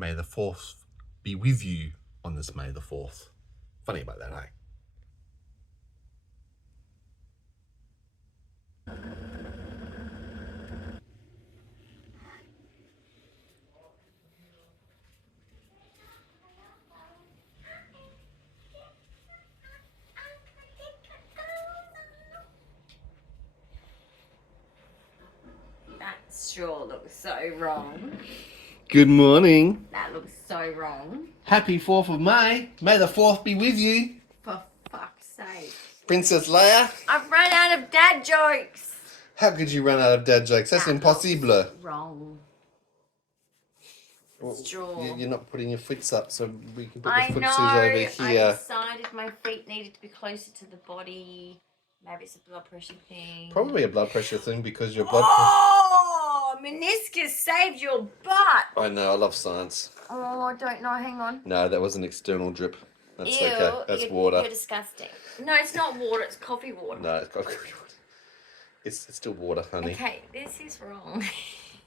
May the 4th be with you on this May the 4th. Funny about that, eh? That sure looks so wrong. Good morning. That looks so wrong. Happy 4th of May. May the 4th be with you. For fuck's sake. Princess Leia. I've run out of dad jokes. How could you run out of dad jokes? That's impossible. Wrong. Well, Straw. you're not putting your feet up, so we can put I the know. footsies over here. I decided my feet needed to be closer to the body. Maybe it's a blood pressure thing. Probably a blood pressure thing because your blood. Oh, meniscus saved your butt. I know. I love science. Oh, I don't know. Hang on. No, that was an external drip. That's Ew, okay. That's water. You're disgusting. No, it's not water. It's coffee water. No, it's got. It's still water, honey. Okay, this is wrong.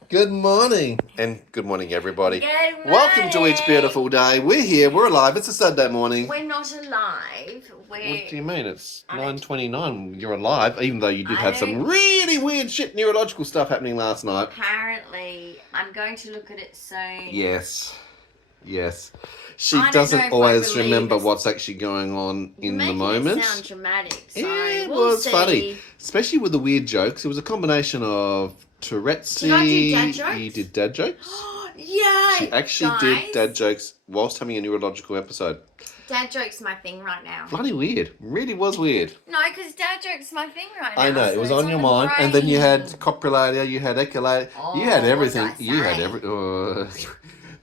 Good morning. And good morning, everybody. Good morning. Welcome to Each Beautiful Day. We're here. We're alive. It's a Sunday morning. We're not alive. What do you mean? It's 9:29. You're alive, even though you did have some don't- really weird shit, neurological stuff happening last night. Apparently, I'm going to look at it soon. Yes. Yes. She I don't know doesn't if I always believe remember this. what's actually going on in the Making moment. It sound dramatic. So Yeah, it we'll was see. funny. Especially with the weird jokes. It was a combination of Tourette's. Did I do dad jokes? You did dad jokes. Yeah. She actually did dad jokes whilst having a neurological episode. Dad jokes my thing right now. Bloody weird. Really was weird. No, because dad jokes my thing right now. I know, so it was it's on your the mind. And then you had brain. Coprolalia, you had Echolalia, Oh, you had everything. what did I You had say?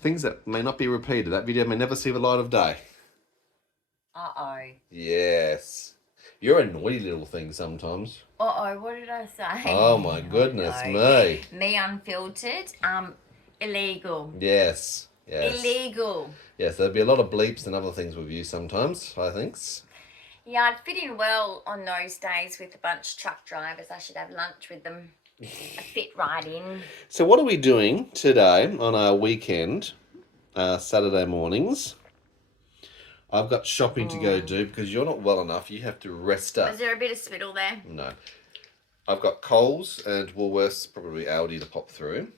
things that may not be repeated. That video may never see the light of day. Uh-oh. Yes. You're a naughty little thing sometimes. Uh-oh, what did I say? Oh my goodness no. me. Me unfiltered. Illegal. Yes. Yes. Illegal. Yes, there'd be a lot of bleeps and other things with you sometimes, I think. Yeah, I'd fit in well on those days with a bunch of truck drivers. I should have lunch with them. I fit right in. So what are we doing today on our weekend, Saturday mornings? I've got shopping to go do because you're not well enough. You have to rest up. Is there a bit of spittle there? No. I've got Coles and Woolworths, probably Aldi to pop through.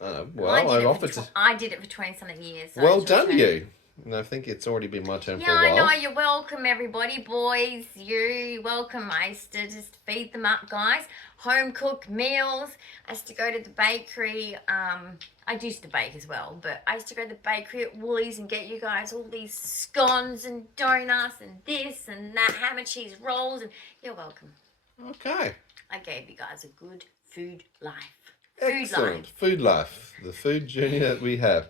Oh, well, I offered to... I did it for 20-something years. So Well it's your done, turn. you. And I think it's already been my turn for a Yeah, while. I know. You're welcome, everybody. Boys, you're welcome. I used to just feed them up, guys. Home-cooked meals. I used to go to the bakery. I used to bake as well, but I used to go to the bakery at Woolies and get you guys all these scones and donuts and this and that, ham and cheese rolls. And you're welcome. Okay. I gave you guys a good food life. Excellent. Food life. The food journey that we have.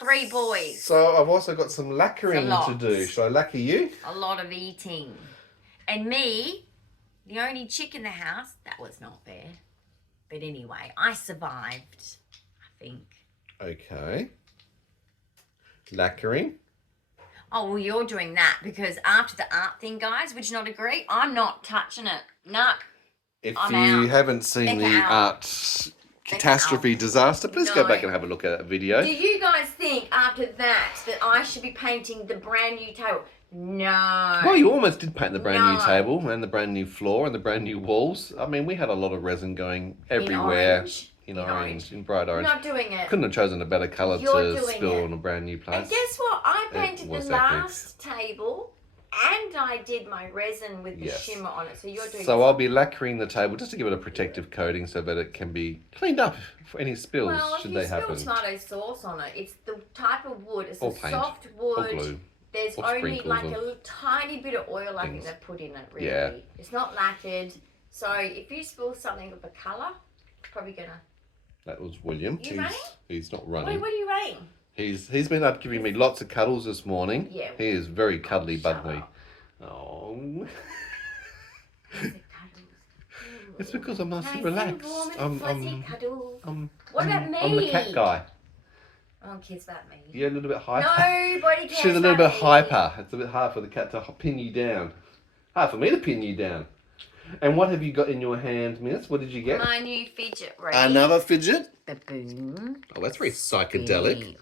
3 boys. So I've also got some lacquering It's a to lot. do. Shall I lacquer you? A lot of eating. And me, the only chick in the house, that was not fair. But anyway, I survived, I think. Okay. Lacquering. Oh, well, you're doing that because after the art thing, guys, would you not agree? I'm not touching it. No. If I'm you out. haven't seen Becca the out. art catastrophe out. disaster, please go No. back and have a look at that video. Do you guys think after that I should be painting the brand new table? No. Well, you almost did paint the brand new No. table and the brand new floor and the brand new walls. I mean, we had a lot of resin going everywhere. orange. In In orange, in bright orange. Not doing it. Couldn't have chosen a better colour You're to doing spill it. on a brand new place. And guess what? I It painted the was last table and I did my resin with the Yes. shimmer on it. So you're doing So I'll be lacquering the table just to give it a protective coating so that it can be cleaned up for any spills well, should if they you spill happen. tomato sauce on it, it's the type of wood. It's Or a paint. soft Or wood. glue. There's Or only sprinkles like of a little tiny bit of oil I think things. they put in it, really. Yeah. It's not lacquered. So if you spill something of a colour, it's probably going to... That was William. You running? He's not What running. are you rating? He's been up giving me lots of cuddles this morning. Yeah. He is very cuddly, Shut bubbly. up. Oh. Cuddles. It's because I'm nice and Nice relaxed. warm and I'm fuzzy cuddles. What I'm, about me? I'm the cat guy. Oh, kids about me. You're a little bit hyper. Nobody cares She's a little about bit me. hyper. It's a bit hard for the cat to pin you down. Hard for me to pin you down. And what have you got in your hand, miss? What did you get? My new fidget ray. Another fidget? Baboon. Oh, that's very psychedelic.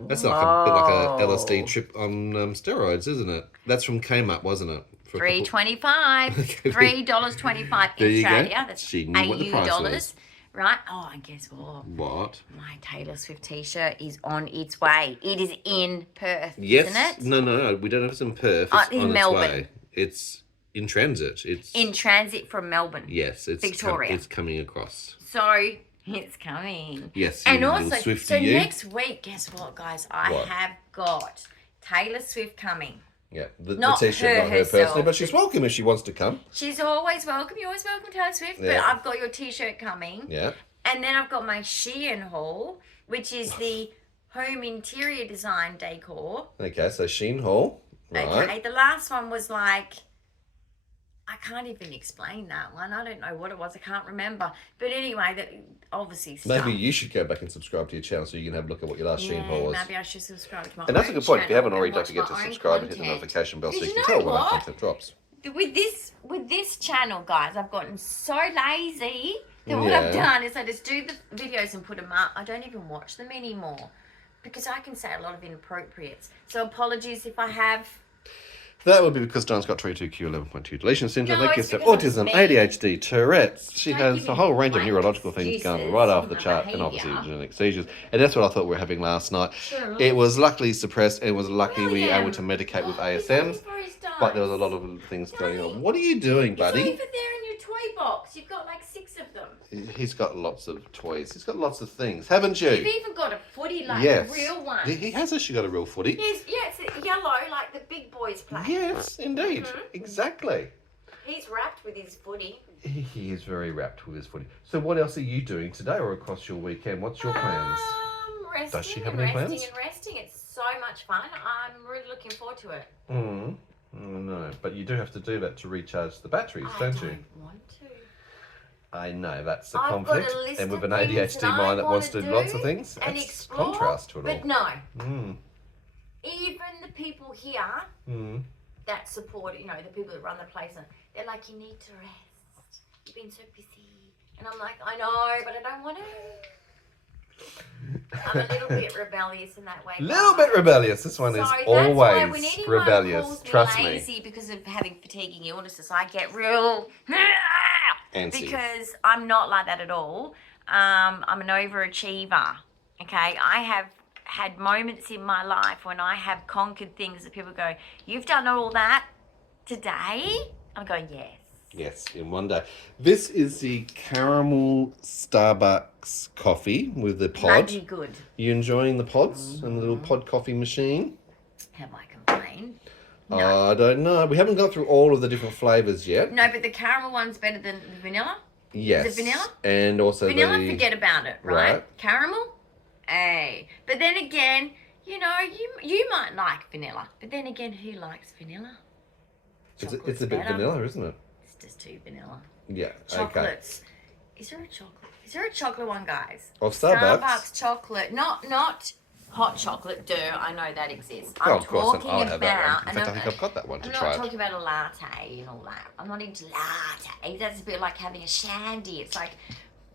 That's like a bit like a Whoa. LSD trip on steroids, isn't it? That's from Kmart, wasn't it? For a couple- $3.25. $3.25 There in you go. Australia. That's She knew what the price dollars. was. Right? Oh, and guess what? What? My Taylor Swift t-shirt is on its way. It is in Perth, Yes. isn't it? No. We don't have some Perth. It's In on Melbourne. its way. It's in transit. It's In transit from Melbourne. yes. It's Victoria. it's coming across. So it's coming. Yes. And you also, little Swiftie, so you. next week, guess what, guys? I What? have got Taylor Swift coming. Yeah, the Not t-shirt, her not her herself, personally, but she's welcome if she wants to come. She's always welcome. You're always welcome, Taylor Swift. Yeah. But I've got your t-shirt coming. Yeah. And then I've got my Shein haul, which is the home interior design decor. Okay, so Sheen Hall. Right. Okay, the last one was like, I can't even explain that one. I don't know what it was. I can't remember. But anyway, that obviously stuff. Maybe you should go back and subscribe to your channel so you can have a look at what your last Sheen Hall was. Maybe I should subscribe to my And that's a own good point. If you channel haven't already, and don't watch forget to my own subscribe and hit the content. notification bell so Because you you can know tell when our what? content drops. With this channel, guys, I've gotten so lazy that what I've Yeah. done is I just do the videos and put them up. I don't even watch them anymore because I can say a lot of inappropriates. So apologies if I have. That would be because Dyan's got 22q11.2 deletion syndrome. No, That it's gives her because of autism, me. ADHD, Tourette's. She Don't has give a me whole range of blank neurological things going excuses right off on the my chart, and obviously behaviour. genetic seizures. And that's what I thought we were having last night. Sure. It was luckily suppressed and was lucky we were William. able to medicate with He's ASM, looking for his but there was a dice. lot of things going Daddy. on. What are you doing, It's buddy? over there in your toy box. You've got like 6 of them. He's got lots of toys. He's got lots of things, haven't you? You've even got a footy, like Yes. a real one. He has actually got a real footy. Yes, yeah, it's yellow, like the big boys play. Yes, indeed. Mhm. Exactly. He's wrapped with his footy. He is very wrapped with his footy. So what else are you doing today or across your weekend? What's your plans? Resting Does she have and any resting plans? and resting. It's so much fun. I'm really looking forward to it. Oh, no, but you do have to do that to recharge the batteries, don't you? Want to. I know, that's a I've conflict. got a list And with of an things ADHD that I mind that wants to wanna do lots of do things, and that's explore, contrast to it all. But no, Mm, even the people here mm. that support, you know, the people that run the place, they're like, you need to rest. You've been so busy. And I'm like, I know, but I don't want to. I'm a little bit rebellious in that way. Little bit rebellious. This one is That's why when always anyone rebellious. calls me Trust me. lazy because of having fatiguing illnesses, I get real Antsy. because I'm not like that at all. I'm an overachiever. Okay, I have had moments in my life when I have conquered things that people go, "You've done all that today?" I'm going, "Yes." Yes, in one day. This is the caramel Starbucks coffee with the pod. Bloody good. You enjoying the pods and the little pod coffee machine? Have I complained? No. I don't know. We haven't gone through all of the different flavours yet. No, but the caramel one's better than the vanilla. Yes. Is it vanilla? And also Vanilla, the... forget about it, right? Right. Caramel, hey. But then again, you know, you might like vanilla. But then again, who likes vanilla? It's a Chocolate's bit better. vanilla, isn't it? It's just too vanilla. Yeah, okay. Chocolates. Is there a chocolate? Is there a chocolate one, guys? Of Starbucks? Starbucks chocolate. Not hot chocolate. Duh, I know that exists. Oh, I'm of course, and talking I'll have that one. about. In fact, I think I've got that one to I'm try. not talking about a latte and all that. I'm not into latte. That's a bit like having a shandy. It's like,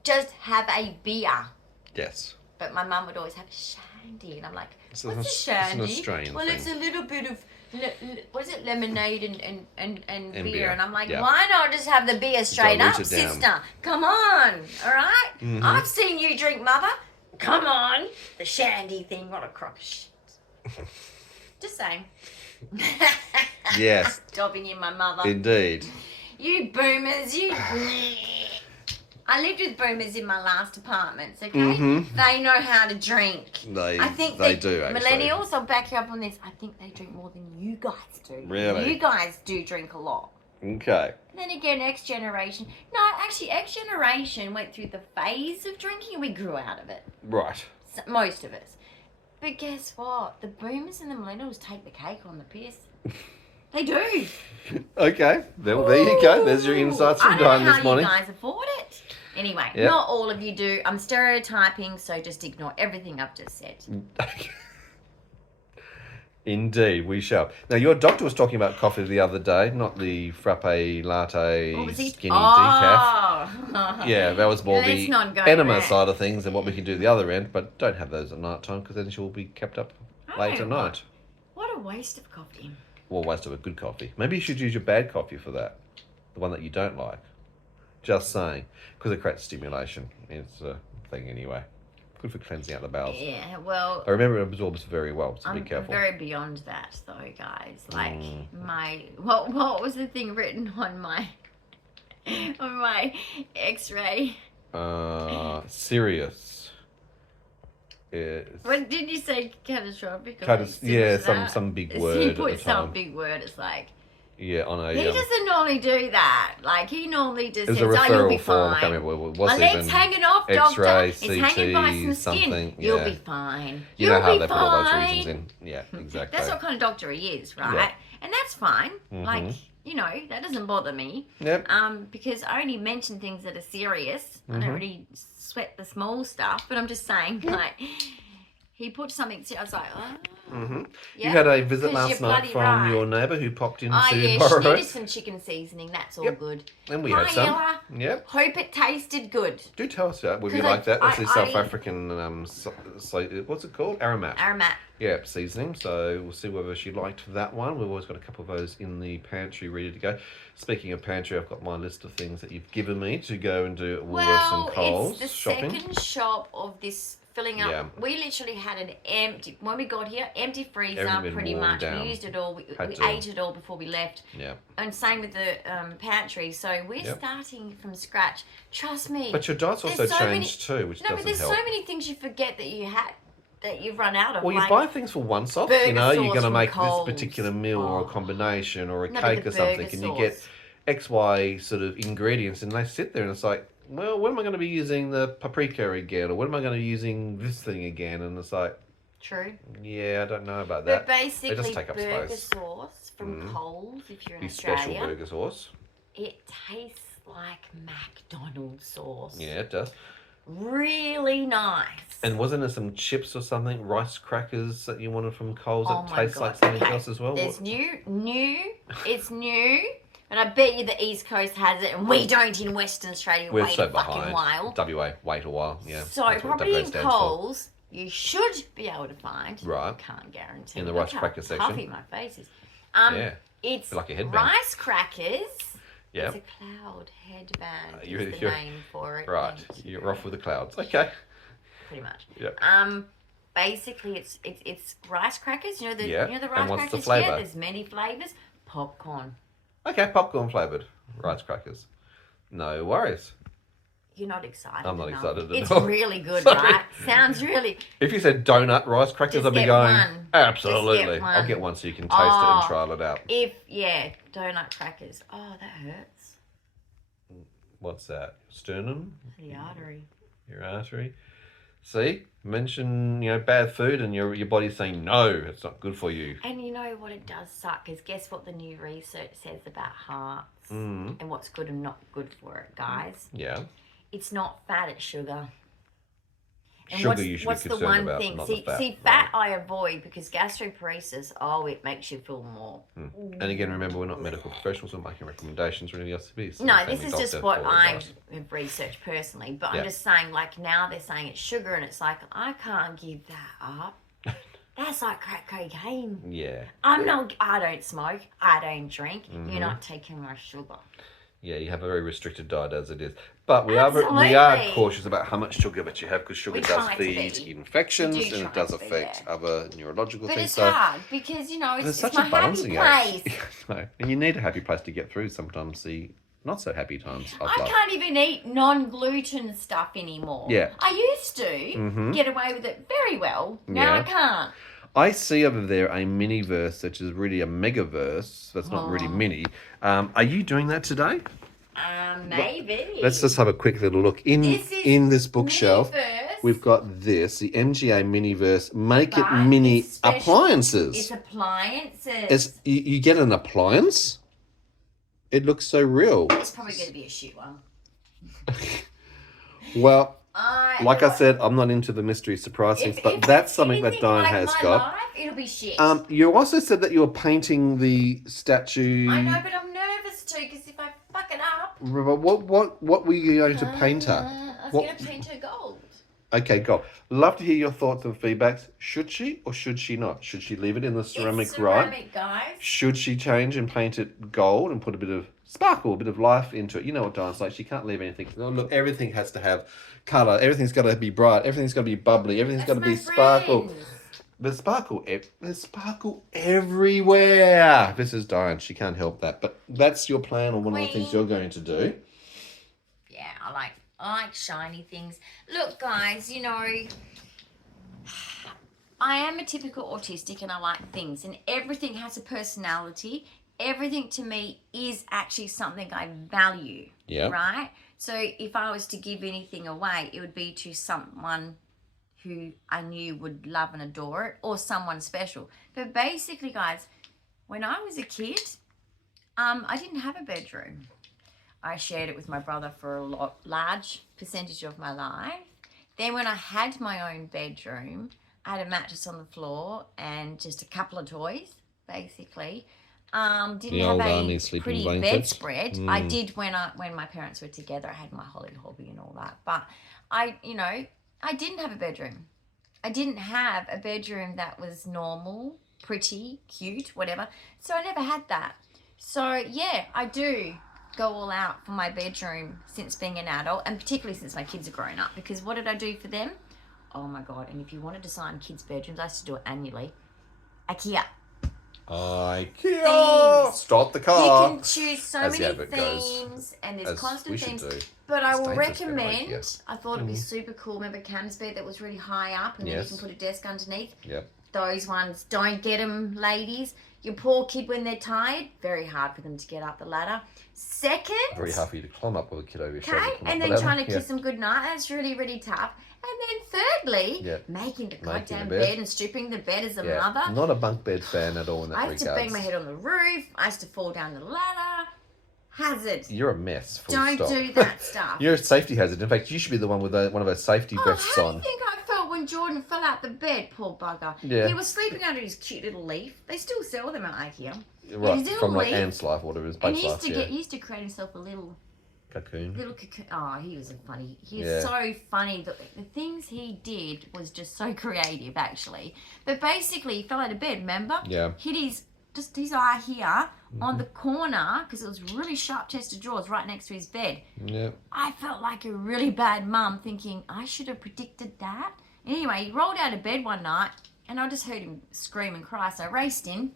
just have a beer. Yes. But my mum would always have a shandy, and I'm like, It's what's a it's shandy? an Australian Well, thing. it's a little bit of, what is it, lemonade and beer. beer, And I'm like, yeah. why not just have the beer straight up, Dilute it down. sister? Come on, all right? Mhm. I've seen you drink, mother. Come on. The shandy thing, what a crock of shit. Just saying. Yes, Dobbing in my mother. indeed. You boomers, you. I lived with boomers in my last apartments, okay? Mhm. They know how to drink. I think they do, actually. Millennials, I'll back you up on this. I think they drink more than you guys do. Really? You guys do drink a lot. Okay. Then again, X generation. No, actually, X generation went through the phase of drinking and we grew out of it. Right. So, most of us. But guess what? The boomers and the millennials take the cake on the piss. They do. Okay. There you go. There's your insights from I don't know Dyan how this morning. you guys afford it. Anyway, Yep. not all of you do. I'm stereotyping, so just ignore everything I've just said. Indeed, we shall. Now, your doctor was talking about coffee the other day, not the frappe latte What was he? skinny decaf. Oh. Yeah, that was more Let's the not go enema there. side of things and what we can do the other end, but don't have those at night time because then she'll be kept up late at Oh, night. What a waste of coffee. Or waste of a good coffee. Maybe you should use your bad coffee for that, the one that you don't like. Just saying, because it creates stimulation. It's a thing anyway. Good for cleansing out the bowels. Yeah, well, I remember it absorbs very well, so I'm be careful. very beyond that though, guys. Like what was the thing written on my X-ray? Serious. What did you say? Catastrophic? Some big word. He at the put some time. big word. It's like. Yeah, on a. He doesn't normally do that. Like, he normally just It was says, a oh, you'll be referral form. I fine. can't remember what it was. My leg's even hanging off, doctor. X-ray, It's hanging by some skin. something. You'll yeah. be fine. You You'll know how be they put all those reasons fine. in. Yeah, exactly. That's what kind of doctor he is, right? Yeah. And that's fine. Mhm. Like, you know, that doesn't bother me. Yep. Because I only mention things that are serious. I Mhm. don't really sweat the small stuff, but I'm just saying, like, he put something. I was like, oh. Mm-hmm. Yeah, You had a visit 'cause last you're night bloody from right. your neighbour who popped in Oh to yeah, she borrow. needed some chicken seasoning. That's all Yep. good. And we Hi, had some. Ella. Yep. Hope it tasted good. Do tell us that. Would you 'Cause like that? That's the I- South African, what's it called? Aromat. Aromat. Yeah, seasoning. So we'll see whether she liked that one. We've always got a couple of those in the pantry ready to go. Speaking of pantry, I've got my list of things that you've given me to go and do at Woolworths and Coles it's the shopping. second shop of this filling up. Yeah. We literally had an empty, when we got here, empty freezer Everything been pretty worn much. down. We used it all. We Had to. ate it all before we left. Yeah. And same with the pantry. So we're Yep. starting from scratch. Trust me. But your diet's also There's so changed too, which No, but doesn't there's help. so many things you forget that you had, that you've run out of. Well, you like, buy things for once off. burger You know, you're sauce going to from make Coles. this particular meal or a Oh. combination or a No, but cake the or something, burger and you get sauce. X, Y sort of ingredients, and they sit there, and it's like, well, when am I going to be using the paprika again, or when am I going to be using this thing again? And it's like, True. yeah, I don't know about But that. basically, take up burger space. sauce from Mm. Coles, if you're in The special Australia, burger sauce. it tastes like McDonald's sauce. Yeah, it does. Really nice. And wasn't there some chips or something, rice crackers that you wanted from Coles Oh that my tastes God. like something Okay. else as well? There's What- new. It's new. And I bet you the East Coast has it, and we don't in Western Australia. We're wait so a fucking behind. while. WA, wait a while. Yeah. So that's what probably WA in stands for. Coles, you should be able to find. Right. Can't guarantee. In the Look rice how cracker section. puffy my face is. Yeah. It's Feel like a headband. rice crackers. Yeah. It's a cloud headband. You're- Is the you're- name for it. Right. Thank you. You're off with the clouds. Okay. Pretty much. Yep. Basically, it's rice crackers. You know the Yeah. you know the And rice what's the crackers. flavour? Yeah, there's many flavors. Popcorn. Okay, popcorn flavoured rice crackers. No worries. You're not excited. I'm not enough. excited at It's all. really good, Sorry. right? Sounds really. If you said donut rice crackers, Just I'd be get going, one. absolutely. Just get I'll one. get one so you can taste it and Oh. trial it out. Donut crackers. Oh, that hurts. What's that? Sternum? The artery. Your artery? See? Mention, bad food and your body's saying, no, it's not good for you. And you know what, it does suck is guess what the new research says about hearts Mm. and what's good and not good for it, guys. Yeah. It's not fat, it's sugar. And Sugar you should be what's the concerned one about, thing? not See, the fat. see, fat I avoid because gastroparesis, it makes you feel more. And again, remember, we're not medical professionals. We're making recommendations or anything else to be. No, this is just what I advice. have researched personally. But Yeah. I'm just saying, like, now they're saying it's sugar, and it's like, I can't give that up. That's like crack cocaine. Yeah. I don't smoke. I don't drink. Mm-hmm. You're not taking my sugar. Yeah, you have a very restricted diet as it is. But we are cautious about how much sugar that you have because sugar We does try to feed be. infections We do and try it does to be, affect yeah. other neurological But things. it's So hard because, there's it's such my a balancing happy place. act. No, and you need a happy place to get through sometimes the not so happy times of I life. can't even eat non-gluten stuff anymore. Yeah. I used to get away with it very well. Now I Yeah. can't. I see over there a mini verse, which is really a mega verse. That's not really mini. Are you doing that today? Maybe. Let's just have a quick little look. In this bookshelf, Miniverse, we've got this, the MGA Miniverse Make It but Mini it's special. Appliances. It's appliances. You get an appliance? It looks so real. It's probably going to be a shit one. Well, Like I said, I'm not into the mystery surprise things, but that's something that Dyan like has my got. Life, it'll be shit. You also said that you were painting the statue. I know, but I'm nervous too because if I fuck it up. What were you going to paint her? I was going to paint her gold. Okay, go. Love to hear your thoughts and feedbacks. Should she or should she not? Should she leave it in the ceramic, It's ceramic, guys. Should she change and paint it gold and put a bit of sparkle, a bit of life into it? You know what Diane's like. She can't leave anything. Oh, look, everything has to have colour. Everything's got to be bright. Everything's got to be bubbly. Everything's got to be sparkle. There's sparkle everywhere. This is Diane. She can't help that. But that's your plan or one of the things you're going to do. Yeah, I like shiny things. Look, guys, you know, I am a typical autistic and I like things. And everything has a personality. Everything to me is actually something I value. Yeah. Right? So if I was to give anything away, it would be to someone who I knew would love and adore it, or someone special. But basically, guys, when I was a kid, I didn't have a bedroom. I shared it with my brother for a large percentage of my life. Then when I had my own bedroom, I had a mattress on the floor and just a couple of toys, basically. Didn't have a pretty bedspread. I did when my parents were together. I had my Holly Hobby and all that. But I didn't have a bedroom. I didn't have a bedroom that was normal, pretty, cute, whatever. So I never had that. So yeah, I do go all out for my bedroom since being an adult, and particularly since my kids are grown up, because what did I do for them? Oh my God. And if you want to design kids' bedrooms, I used to do it annually. IKEA. IKEA! Stop the car. You can choose so many themes, and there's constant themes. But I will recommend, I thought it'd be super cool. Remember Cam's bed that was really high up, and then you can put a desk underneath? Yep. Those ones, don't get them, ladies. Your poor kid, when they're tired, very hard for them to get up the ladder. Second, very hard for you to climb up with a kid over your shoulder. Okay, and then trying to kiss them goodnight. That's really, really tough. And then thirdly, making the goddamn bed and stripping the bed as a mother. Not a bunk bed fan at all in that regard. I used to bang my head on the roof. I used to fall down the ladder. Hazard. You're a mess. Don't do that stuff. You're a safety hazard. In fact, you should be the one with one of those safety vests on. How do you think I felt when Jordan fell out the bed, poor bugger? Yeah. He was sleeping under his cute little leaf. They still sell them at IKEA. Right, from like Ant's Life or whatever it is. And he used to create himself a little cocoon. Oh, he was funny. He was so funny. The things he did was just so creative, actually. But basically, he fell out of bed, remember? Yeah. Hit his eye here on the corner, because it was really sharp chested drawers right next to his bed. Yeah. I felt like a really bad mum, thinking I should have predicted that. Anyway, he rolled out of bed one night, and I just heard him scream and cry. So I raced in,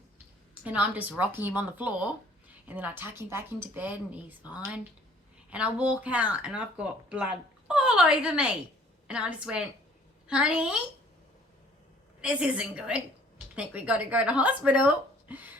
and I'm just rocking him on the floor, and then I tuck him back into bed, and he's fine. And I walk out, and I've got blood all over me. And I just went, honey, this isn't good. I think we got to go to hospital.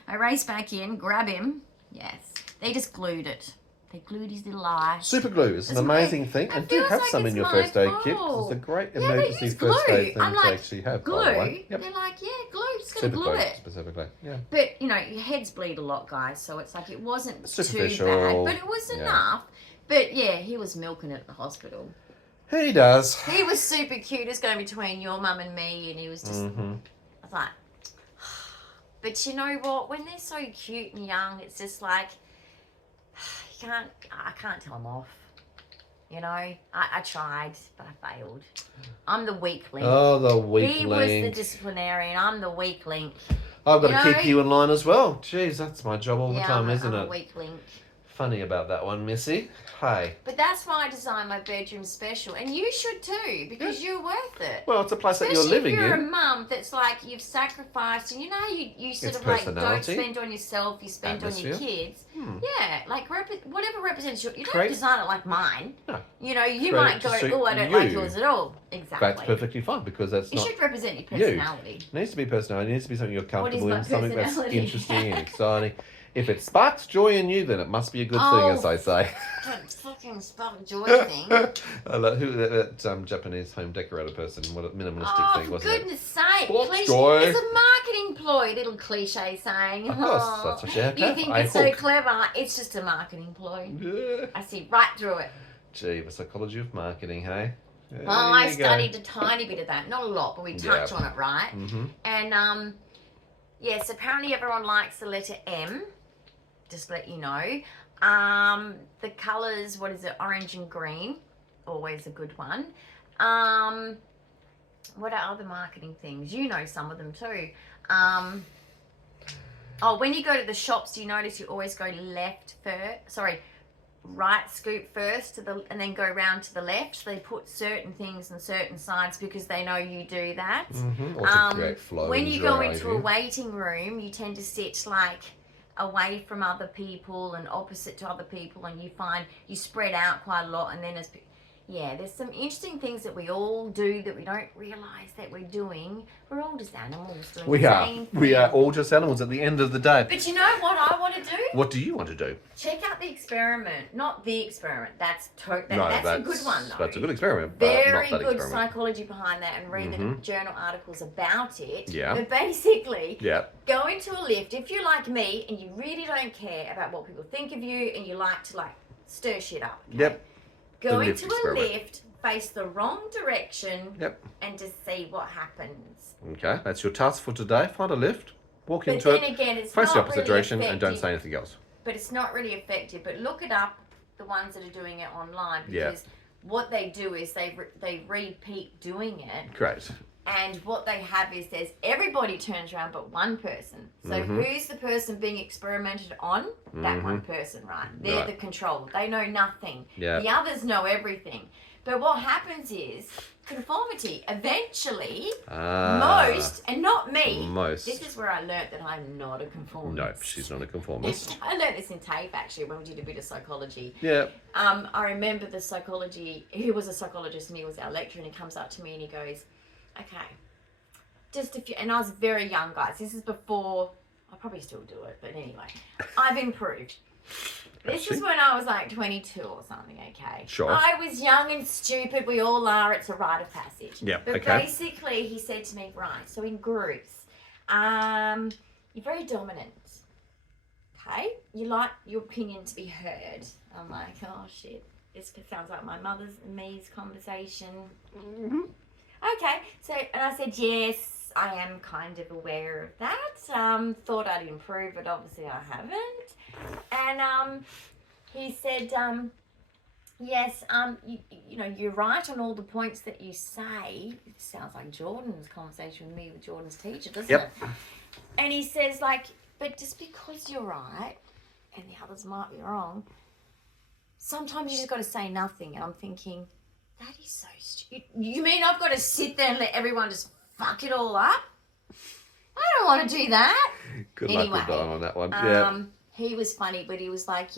I race back in, grab him. Yes. They just glued it. They glued his little eye. Super glue is an amazing thing. And do have some in your first aid kit. It's a great emergency first aid thing to actually have. Glue? By the way. Yep. They're like, glue. Just going to glue it. Specifically, yeah. But, your heads bleed a lot, guys. So it's like it wasn't superficial, too bad. But it was enough. But, he was milking it at the hospital. He does. He was super cute. It's going between your mum and me. And he was just... I was like... But you know what? When they're so cute and young, it's just like... I can't tell them off. I tried, but I failed. I'm the weak link. Oh, the weak link. He was the disciplinarian. I'm the weak link. I've got to keep you in line as well. Jeez, that's my job all the time, isn't it? I'm a weak link. Funny about that one, Missy. Hey. But that's why I designed my bedroom special. And you should too, because you're worth it. Well, it's a place that you're living in. Especially if you're a mum that's like, you've sacrificed, and you sort of like don't spend on yourself, you spend on your kids. Yeah, like whatever represents you. You don't design it like mine. No. You might go, I don't like yours at all. Exactly. That's perfectly fine, because that's not... It should represent your personality. It needs to be personality. It needs to be something you're comfortable in, something that's interesting and exciting. If it sparks joy in you, then it must be a good thing, as I say. Don't fucking spark joy thing. That Japanese home decorator person, what a minimalistic thing, wasn't it? For goodness sake. Joy. It's a marketing ploy, little cliche saying. Of course, that's what you have to have. You think it's so clever. It's just a marketing ploy. Yeah. I see right through it. Gee, the psychology of marketing, hey? There Well, I you go. studied a tiny bit of that. Not a lot, but we touch on it, right? Mm-hmm. And, yes, apparently everyone likes the letter M. Just to let you know. The colours, what is it? Orange and green. Always a good one. What are other marketing things? You know some of them too. When you go to the shops, you notice you always go right scoop first and then go round to the left. So they put certain things on certain sides because they know you do that. Mm-hmm. Or to create flow. When you go into a waiting room, you tend to sit like away from other people and opposite to other people, and you find you spread out quite a lot, and then there's some interesting things that we all do that we don't realise that we're doing. We're all just animals doing the same thing. We are all just animals at the end of the day. But you know what I want to do? What do you want to do? Check out the experiment. Not the experiment. That's a good one, though. That's a good experiment, but Very not that good experiment. psychology behind that, and read the journal articles about it. Yeah. But basically, Yeah. go into a lift. If you're like me and you really don't care about what people think of you and you like to stir shit up. Okay? Yep. Go The lift into a experiment. lift, face the wrong direction, Yep. and just see what happens. Okay, that's your task for today. Find a lift, walk But into then it, again, it's face not the opposite really direction, and don't effective. say anything else. But it's not really effective. But look it up, the ones that are doing it online, Yeah. because what they do is they repeat doing it. Great. And what they have is everybody turns around but one person. So who's the person being experimented on? That one person, right? They're Right. the control. They know nothing. Yeah. The others know everything. But what happens is conformity. Eventually, most, and not me. Most. This is where I learnt that I'm not a conformist. No, she's not a conformist. I learnt this in TAFE actually when we did a bit of psychology. Yeah. I remember he was a psychologist and he was our lecturer, and he comes up to me and he goes, okay, just a few, and I was very young, guys. This is before, I probably still do it, but anyway, I've improved. This is when I was like 22 or something, okay? Sure. I was young and stupid. We all are. It's a rite of passage. Yeah, But okay. basically, he said to me, right, so in groups, you're very dominant, okay? You like your opinion to be heard. I'm like, oh, shit. This sounds like my mother's and me's conversation. Mm-hmm. Okay, so, and I said, yes, I am kind of aware of that. Thought I'd improve, but obviously I haven't. And he said, yes, you know, you're right on all the points that you say. It sounds like Jordan's conversation with me with Jordan's teacher, doesn't it? And he says, but just because you're right and the others might be wrong, sometimes you just got to say nothing. And I'm thinking, that is so stupid. You mean I've got to sit there and let everyone just fuck it all up? I don't want to do that. Good Anyway, luck with Dyan on that one. Yeah. He was funny, but he was like,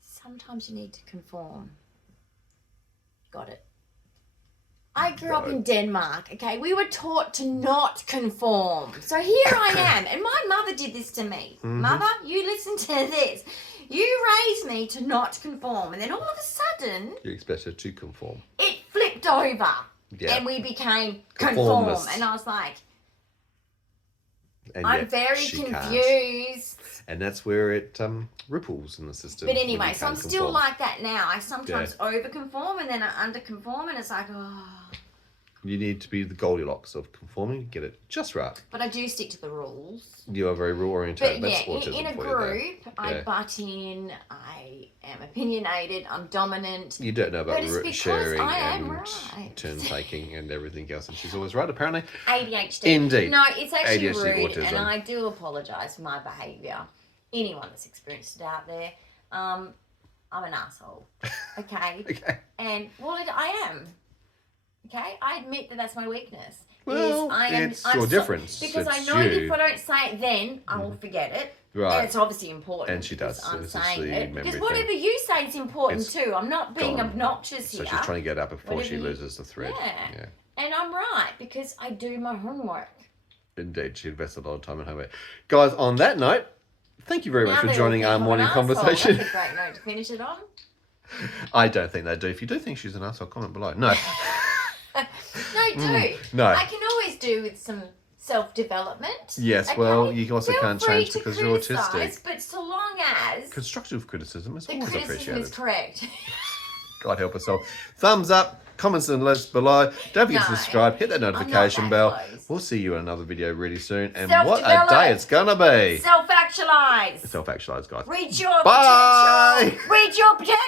sometimes you need to conform. Got it. I grew up in Denmark, okay? We were taught to not conform. So here I am, and my mother did this to me. Mother, you listen to this. You raised me to not conform, and then all of a sudden, You expect her to conform. it flipped over, Yeah. and we became conform. Conformists. And I was like, And I'm yet very she can't. confused. And that's where it ripples in the system. But when anyway, you so I'm can't still conform. like that now. I sometimes over-conform and then I under-conform, and it's like, oh. You need to be the Goldilocks of conforming, get it just right. But I do stick to the rules. You are very rule oriented. But That's yeah, autism in a for you there. group, I Yeah. butt in, I am opinionated, I'm dominant. You don't know about But it's because sharing I am and right. turn taking and everything else, and she's always right, apparently. ADHD. Indeed. No, it's actually ADHD, rude, autism. and I do apologise for my behaviour. Anyone that's experienced it out there, I'm an asshole. Okay? Okay. And, well, I am. Okay? I admit that that's my weakness. Well, I'm your difference. Because I It's know you. if I don't say it then, I will forget it. Right. And it's obviously important. And she does, because I'm so this is saying the it. memory Because thing. whatever you say is important It's too. I'm not being gone. obnoxious So here. she's trying to get up before she Whatever you- loses the thread. Yeah. And I'm right because I do my homework. Indeed, she invests a lot of time in homework. Guys, on that note, thank you very much Now for they joining all our think I'm morning an arsehole. conversation. That's a great note to finish it on. I don't think they do. If you do think she's an asshole, comment below. No. No, do. no. I can always do with some self-development. Yes, okay? well, you also Feel can't free change to because you're criticise, autistic. But so long as Constructive criticism is the always criticism appreciated. is correct. God help us all. Thumbs up, comments and lists below. Don't forget to No, subscribe, hit that I'm not notification that bell. close. We'll see you in another video really soon. And what a Self-develop. day it's gonna be. Self-actualize. Self-actualize, guys. Reach your Bye. potential. Reach your potential.